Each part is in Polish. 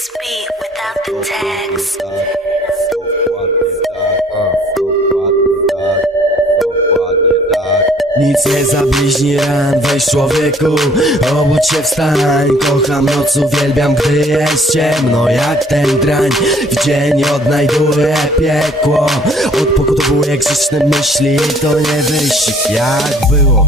speak without the text. Nic nie zabliźni ran, weź człowieku Obudź się wstań, kocham noc, uwielbiam gdy jest ciemno Jak ten drań, w dzień odnajduję piekło Odpokutowuję grzeczne myśli, to nie wyścig Jak było,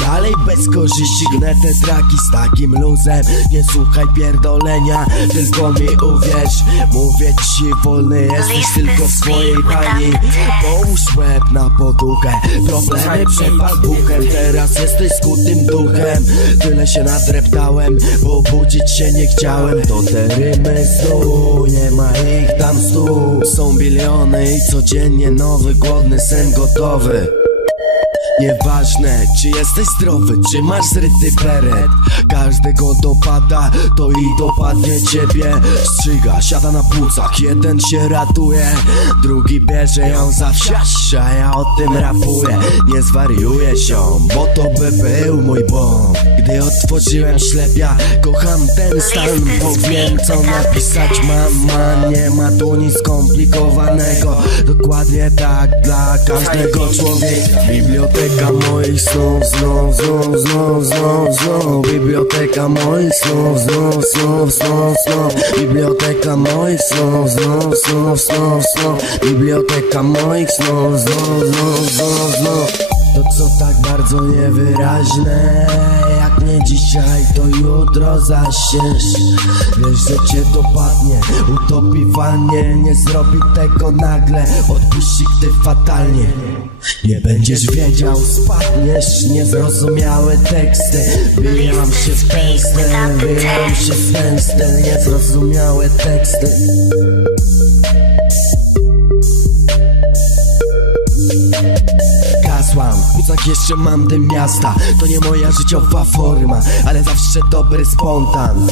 dalej bez korzyści Gnę te traki z takim luzem. Nie słuchaj pierdolenia, tylko mi uwierz. Mówię ci, wolny jesteś tylko w swojej bani Połóż łeb na poduchę, problemy przepal Teraz jesteś skutym duchem. Tyle się nadreptałem, bo budzić się nie chciałem. To te rymy snu, nie ma ich tam stu. Są biliony i codziennie nowy, głodny sen gotowy Nieważne, czy jesteś zdrowy, czy masz zryty beret. Każdego dopada, to i dopadnie ciebie. Strzyga, siada na płucach, jeden się ratuje. Drugi bierze ją za wsiasz, a ja o tym rapuję. Nie zwariuję się, bo to by był mój błąd Gdy otworzyłem ślepia, kocham ten stan Bo wiem co napisać mam, man Nie ma tu nic skomplikowanego Dokładnie tak dla każdego człowieka Biblioteka moich snów, znów, znów, znów, znów, znów Biblioteka moich snów, znów, znów, znów, znów Biblioteka moich snów, znów, znów, znów, znów Biblioteka moich snów, znów, znów, znów, znów To co tak bardzo niewyraźne nie dzisiaj, to jutro zasiesz Wiesz, że cię dopadnie, utopi walnie. Nie zrobi tego nagle, odpuści gdy fatalnie. Nie będziesz wiedział, spadniesz. Niezrozumiałe teksty. Bijam się w pęstel Bijam się w pęstel Niezrozumiałe teksty Kucak jeszcze mam dym miasta. To nie moja życiowa forma Ale zawsze dobry spontan.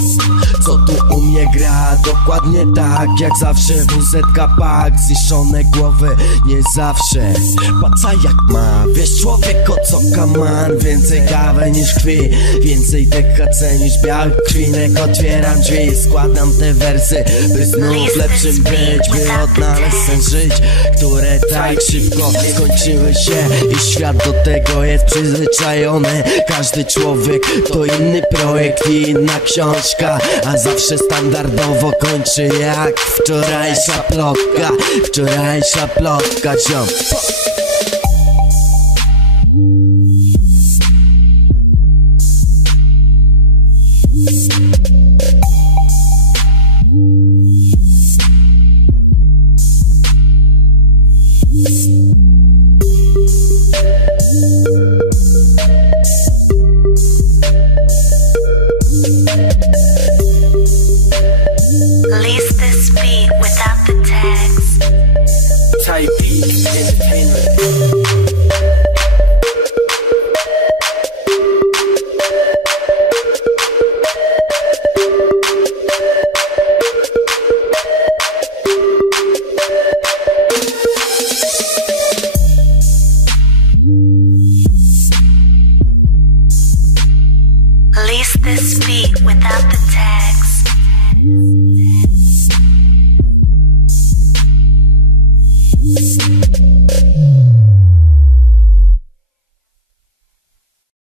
Co tu u mnie gra? Dokładnie tak jak zawsze. WZ pak Zniszczone głowy Nie zawsze. Paca jak ma. Wiesz człowiek o co kaman? Więcej kawy niż krwi Więcej THC niż białych krwinek Otwieram drzwi Składam te wersy By znów lepszym być By odnaleźć sens żyć Które tak szybko skończyły się I świat do tego jest przyzwyczajony Każdy człowiek? To inny projekt i inna książka A zawsze standardowo kończy jak wczorajsza plotka. Wczorajsza plotka, ziom Release this beat without the tags.